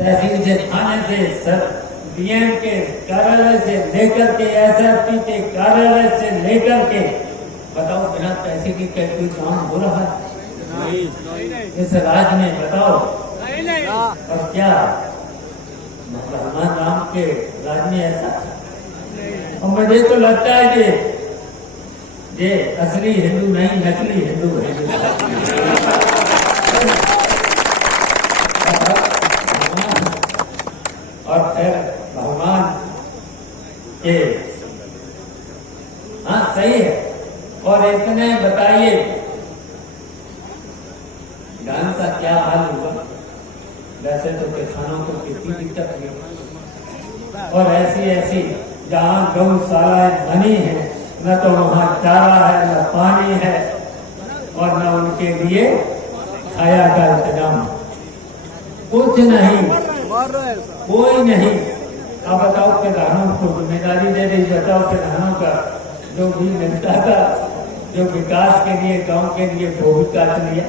तहसील से, थाने से, sir DM के कार्यालय से लेकर के एसएसपी के कार्यालय से लेकर के, बताओ बिना पैसे की क्या कोई काम हो रहा है इस राज्य में? बताओ। और क्या भगवान राम के राज्य में ऐसा? और मुझे तो लगता है कि ये असली हिंदू नहीं, नकली हिंदू है। और फिर भगवान के, हाँ सही है। और इतने बताइए धान का क्या हाल होगा? वैसे तो किसानों को कितनी दिक्कत है, और ऐसी जहाँ गौशालाएं बनी है, न तो वहाँ चारा है, न पानी है, और न उनके लिए खाया का इंतजाम, कुछ नहीं, कोई नहीं। अब बताओ प्रधानों को जिम्मेदारी दे दी, बताओ प्रधानों का जो भी मिलता था, जो विकास के लिए, गांव के लिए, वो भी काट लिया।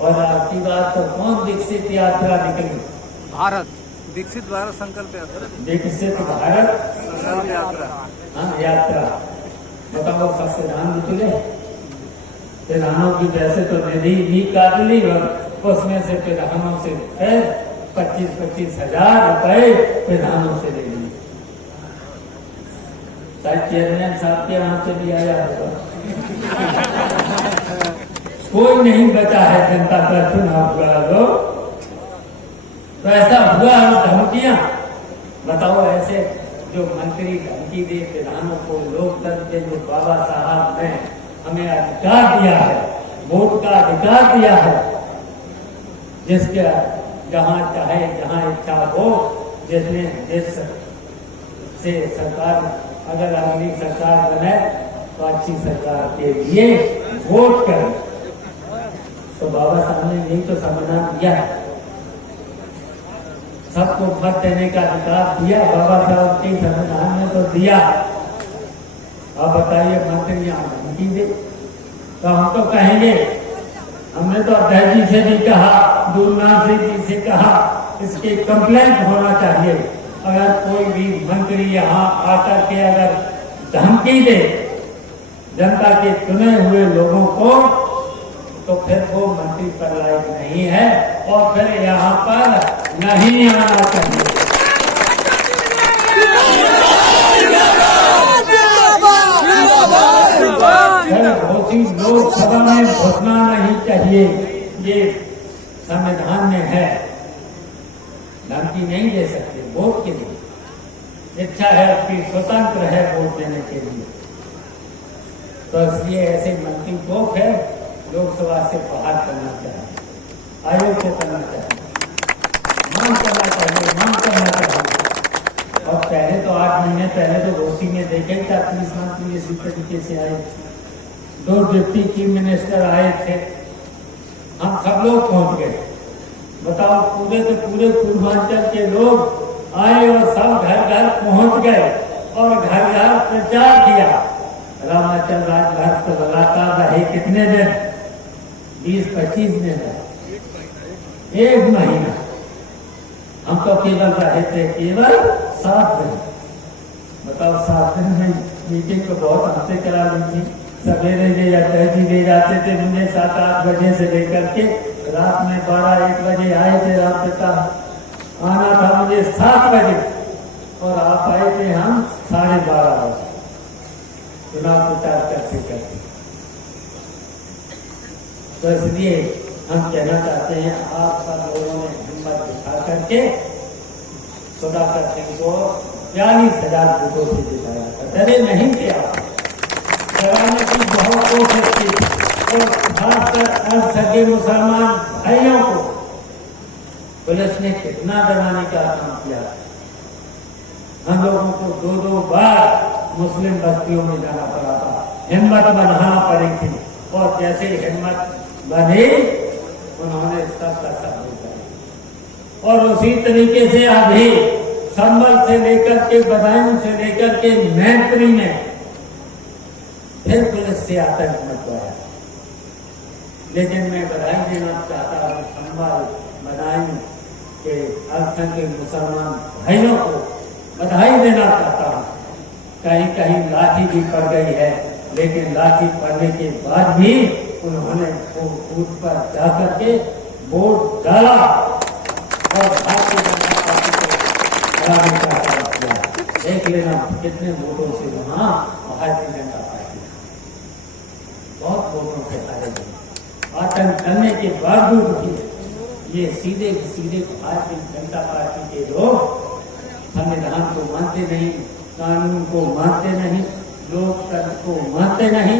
और आपकी बात तो कौन विकसित यात्रा निकली? भारत विकसित भारत संकल्प यात्रा, विकसित भारत संकल्प यात्रा। हाँ यात्रा, बताओ सब प्रधान निकले। प्रधानों की वैसे तो निधि भी काट ली, और उसमें से प्रधानों से 25-25 हजार रुपए प्रधानों से ले लिए। शायद चेयरमैन साहब के वहां से भी आया होगा। कोई नहीं बचा है जनता का चुनाव हुआ लोग, तो ऐसा हुआ। धमकियां बताओ, ऐसे जो मंत्री धमकी दे प्रधानों को, लोकतंत्र जो बाबा साहब ने हमें अधिकार दिया है, वोट का अधिकार दिया है, जिसके जहां चाहे जहां इच्छा हो, जिसमें जिस से सरकार, अगर अगली सरकार बने तो अच्छी सरकार के लिए वोट करें। तो बाबा साहब ने यही तो संविधान दिया, सबको मत देने का अधिकार दिया बाबा साहब के संविधान में तो दिया। अब बताइए मंत्री यहाँ धमकी दे तो हम तो कहेंगे, हमने तो अध्यक्ष जी से भी कहा, दूरनाथ जी से कहा, इसकी कंप्लेंट होना चाहिए। अगर कोई भी मंत्री यहाँ आकर के अगर धमकी दे जनता के चुने हुए लोगों को, तो फिर वो मंत्री पर लायक नहीं है, और फिर यहाँ पर नहीं आना चाहिए। लोकसभा में घुसना नहीं चाहिए, ये संविधान में है। धमकी नहीं दे सकते वोट के लिए, इच्छा है उसकी, स्वतंत्र है वोट देने के लिए। तो इसलिए ऐसे मंत्री को फिर लोकसभा से बाहर करना चाहिए, आयोग से करना चाहिए, मांग करना चाहिए, मांग करना चाहिए। और पहले तो 8 महीने पहले तो घोषी में देखे था, 30 मंत्री इसी तरीके से आए, 2 डिप्टी चीफ मिनिस्टर आए थे, हम सब लोग पहुंच गए। बताओ, पूरे के पूरे पूर्वांचल के लोग आए और सब घर घर पहुंच गए और घर घर प्रचार किया। रामाचल राजभर तो लगातार रहे कितने दिन? 20-25 दिन रहे, 1 महीना। हम तो केवल रहे थे केवल 7 दिन। बताओ, 7 दिन में मीटिंग तो बहुत हमसे करा ली थी। सवेरे या तहजी ले जाते थे मुझे 7-8 बजे से लेकर के रात में 12-1 बजे आए थे। रात पिता आना था मुझे 7 बजे, और आप आए थे हम 12:30 बजे चुनाव प्रचार करते करते। तो इसलिए हम कहना चाहते हैं, आप सब लोगों ने हिम्मत दिखा करके सुधाकर सिंह को 42,000 वोटों से जिताया था। डरे नहीं थे आप, डराने की बहुत कोशिश की, और खासकर अल्पसंख्यक मुसलमान भाइयों को पुलिस ने कितना डराने का काम किया। हम लोगों को 2-2 बार मुस्लिम बस्तियों में जाना पड़ा था, हिम्मत बनाना पड़ी थी, और जैसे हिम्मत बनी उन्होंने सबका साथ दिया। और उसी तरीके से अभी संभल से लेकर के, बदायूं से लेकर के मैत्री में फिर पुलिस से आतंक मचवाया। लेकिन मैं बधाई देना चाहता हूँ, संभल बधाई के अल्पसंख्यक मुसलमान भाइयों को बधाई देना चाहता हूँ। कहीं कहीं लाठी भी पड़ गई है, लेकिन लाठी पड़ने के बाद भी उन्होंने बूथ पर जाकर के वोट डाला और भारतीय जनता पार्टी को हराने का काम किया। देख लेना कितने वोटों से वहां भारतीय जनता पार्टी बहुत वोटों से हारेगी। आतंक करने के बावजूद भी ये सीधे सीधे भारतीय जनता पार्टी के लोग संविधान को मानते नहीं, कानून को मानते नहीं, लोकतंत्र को मानते नहीं,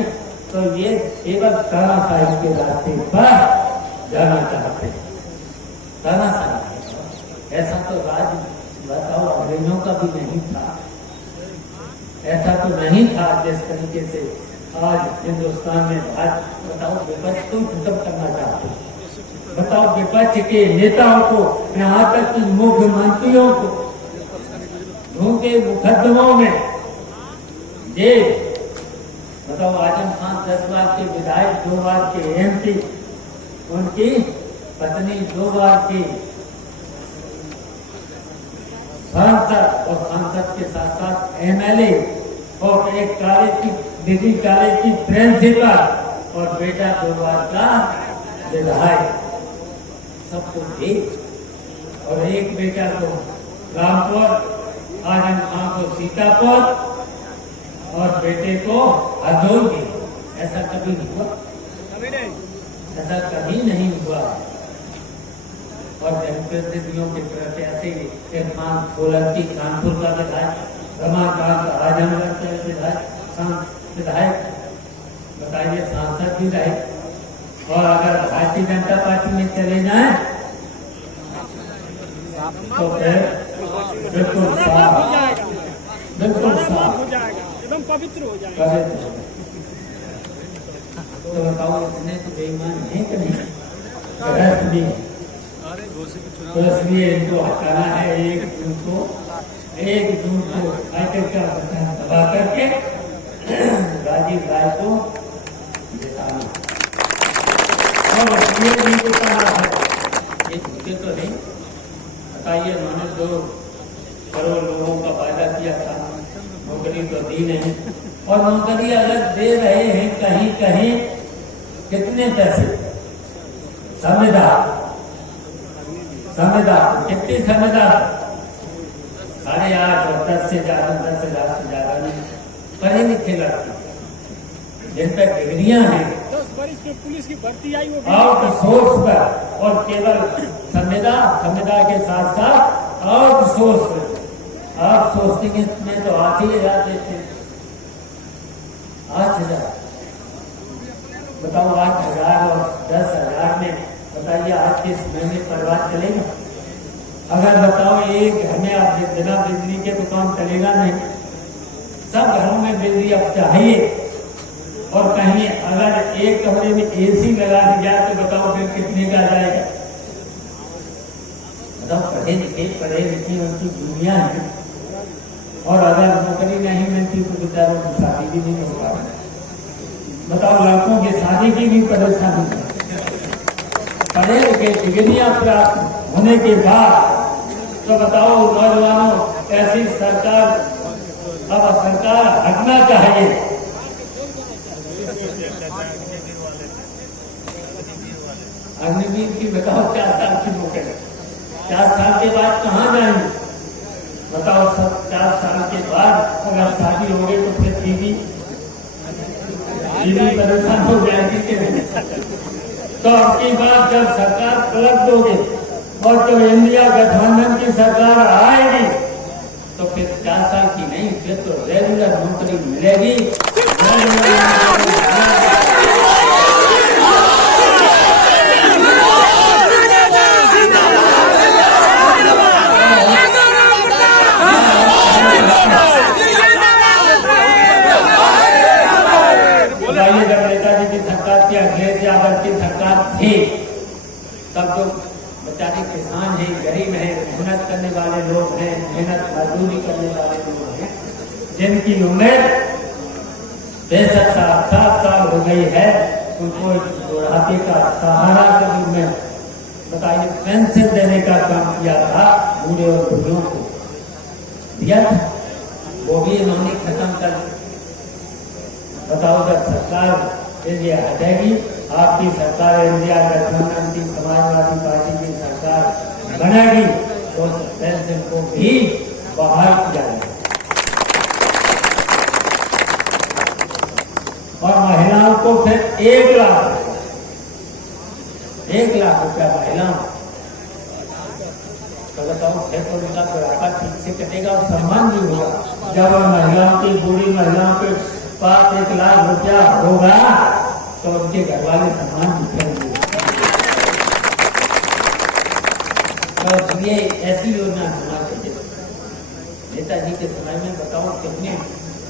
तो ये केवल तानाशाही के रास्ते पर जाना चाहते हैं। तानाशाही ऐसा तो राज बताओ अंग्रेजों का भी नहीं था, ऐसा तो नहीं था जिस तरीके से आज हिंदुस्तान में राज। बताओ विपक्ष को खत्म करना चाहते हैं, बताओ विपक्ष के नेताओं को, यहाँ तक कि मुख्यमंत्रियों को उनके मुकदमों में जेल। बताओ आजम खान 10 बार के विधायक, 2 बार के एमपी, उनकी पत्नी 2 बार की सांसद और सांसद के साथ साथ एमएलए और एक कॉलेज की डिग्री कॉलेज की प्रिंसिपल और बेटा 2 बार का विधायक, सबको जेल। और एक बेटा को रामपुर, आजम खान को सीतापुर और बेटे को हरदोई। ऐसा कभी नहीं हुआ, ऐसा कभी नहीं हुआ। और जनप्रतिनिधियों के प्रति ऐसे इरफान सोलंकी कानपुर का विधायक, रमाकांत आजमगढ़ के विधायक बताइए, सांसद भी रहे। और अगर भारतीय जनता पार्टी में चले जाएं तो फिर बिल्कुल साफ, बिल्कुल साफ हो जाएगा, एकदम पवित्र हो जाएगा। तो बताओ इतने तो बेईमान है कि नहीं? भी तो इसलिए इनको हटाना है। 1 जून को आईटेक का दबा करके राजीव राय को जिताना। और ये नहीं बताना है, ये झूठे तो नहीं। बताइए, उन्होंने 2 करोड़ लोगों का वायदा किया था, नौकरी तो दी नहीं। और नौकरी अगर दे रहे हैं कहीं कहीं, कितने पैसे? संविधान कितनी संविधान 8.5 और 10 से ज्यादा, 10,000 से ज्यादा नहीं पढ़े लिखे लड़के जिन पर डिग्रियां हैं, 10 बरिस में पुलिस की भर्ती आई, वो आउट सोर्स पर, और केवल संविदा के साथ साथ आउट सोर्सिंग में तो 8,000 देते, 8,000। बताओ 8,000 और 10,000 में बताइए आज के समय में परिवार चलेगा? अगर बताओ एक घर में आप बिना बिजली के तो काम चलेगा नहीं। सब घरों में बिजली अब चाहिए। और कहीं अगर एक कमरे में एसी लगा दी जाए तो बताओ फिर कितने का जाएगा? बताओ पढ़े लिखे उनकी दुनिया है। और अगर नौकरी नहीं मिलती तो बेचारों की शादी भी नहीं हो पा रही। बताओ लड़कों की शादी की भी परेशानी है। पढ़े लिखे डिग्रियां प्राप्त होने के बाद तो बताओ नौजवानों, ऐसी सरकार हटना चाहिए। अग्निवीर की बताओ 4 साल की नौकरी, 4 साल के बाद कहाँ जाएंगे? बताओ सब 4 साल के बाद अगर शादी हो गई तो फिर बीवी परेशान हो जाएगी कि नहीं? तो आपकी बात जब सरकार पलट दोगे और जब इंडिया गठबंधन की सरकार आएगी तो फिर 4 साल की नहीं, फिर तो रेगुलर नौकरी मिलेगी। जब नेताजी की सरकार थी, अखिलेश यादव की सरकार थी, तब तो बेचारे किसान हैं, गरीब हैं, मेहनत करने वाले लोग हैं, मेहनत मजदूरी करने वाले लोग हैं, जिनकी उम्र 63 साल हो गई है, उनको बुढ़ापे का सहारा के रूप में बताइए पेंशन देने का काम किया था बूढ़े और बुढ़ियों को, दिया था, वो भी इन्होंने खत्म कर दिया। बताओ जब सरकार ये हटेगी, आपकी सरकार इंडिया गठबंधन की समाजवादी पार्टी की सरकार बनेगी तो पेंशन को भी बहाल किया जाएगा। और महिलाओं को फिर 1 लाख रुपया महिलाओं, तो बताओ फिर तो उनका बुढ़ापा ठीक से कटेगा और सम्मान भी होगा। जब महिलाओं की, बूढ़ी महिलाओं के पास 1 लाख रुपया होगा तो उनके घर वाले सम्मान भी करेंगे। तो ये ऐसी योजना होना चाहिए। नेताजी के समय में बताओ कितने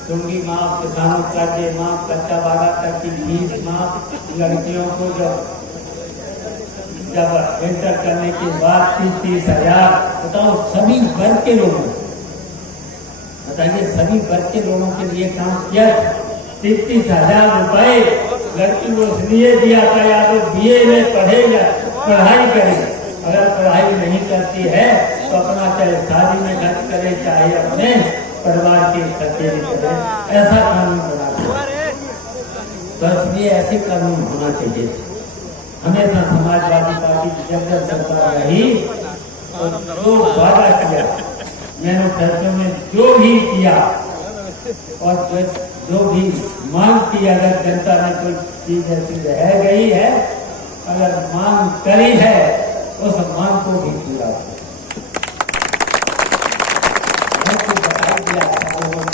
चुंगी माफ, किसानों कर्जे माफ, कच्चा वादा तक की फीस माफ, लड़कियों को जब इंटर करने के बाद 30,000, बताओ सभी वर्ग के लोगों, बताइए सभी वर्ग के लोगों के लिए काम किया। 30,000 रुपए लड़की को इसलिए दिया था या तो BA में पढ़े या पढ़ाई करे, अगर पढ़ाई नहीं करती है तो अपना चाहे शादी में खर्च करे, चाहे अपने परिवार के खर्चे करे, ऐसा कानून बना दिया। तो इसलिए ऐसे कानून होना चाहिए। हमेशा समाजवादी पार्टी जब सरकार रही तो जो वादा किया, मैनिफेस्टो में जो भी किया और जो भी मांग की, अगर जनता ने कोई चीज ऐसी रह गई है, अगर मांग करी है उस मांग को भी पूरा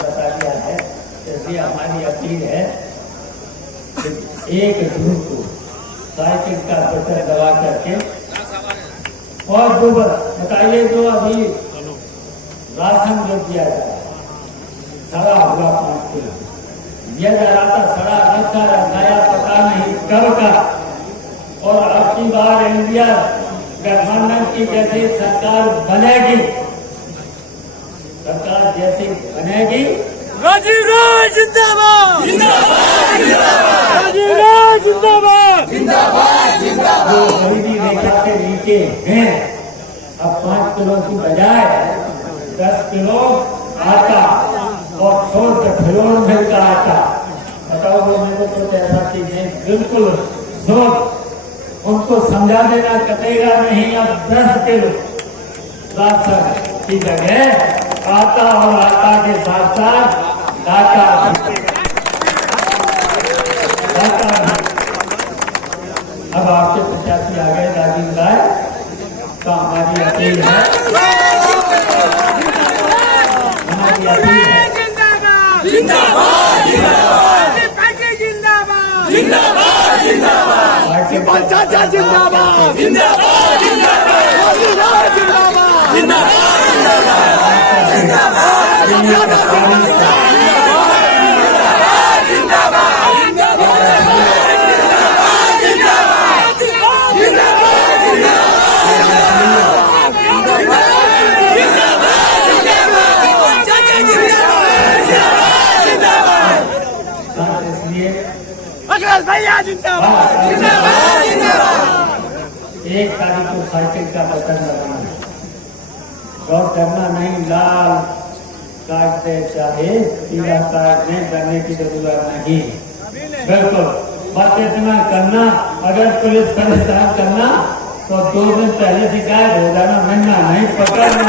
बता दिया है। इसलिए हमारी अपील है 1 जून को साइकिल का बटन दबा करके और बताइए जो अभी राशन जो दिया जाए सड़ा हुआ 5 किलो दिया जा रहा था, सड़ा रखा रखाया पता नहीं कब का। और अब की बार इंडिया गठबंधन की जैसी सरकार बनेगी, सरकार जैसी बनेगी, राजीव राज जिंदाबाद, राजीव राज जिंदाबाद। जो गरीबी रेखा के नीचे हैं, अब 5 किलो की बजाय 10 किलो आटा और छोड़ फिरोन मिल का आटा, बताओ वो मेरे को ऐसा चीजें बिल्कुल सोच उनको समझा देना कटेगा नहीं। अब 10 किलो राशन की जगह आटा और आटा के साथ साथ डाटा। अब आपके 85 आ गए राजीव राय, तो हमारी अपील है, हमारी अपील है चाचा जिंदाबाद, भैया जिंदाबाद, 1 तारीख को साइकिल का बटन दबाना है और करना नहीं, लाल कार्ड से चाहे पीला कार्ड में करने की जरूरत नहीं। बिल्कुल बस इतना करना, अगर पुलिस परेशान करना तो 2 दिन पहले से गायब हो जाना, मिलना नहीं, पकड़ना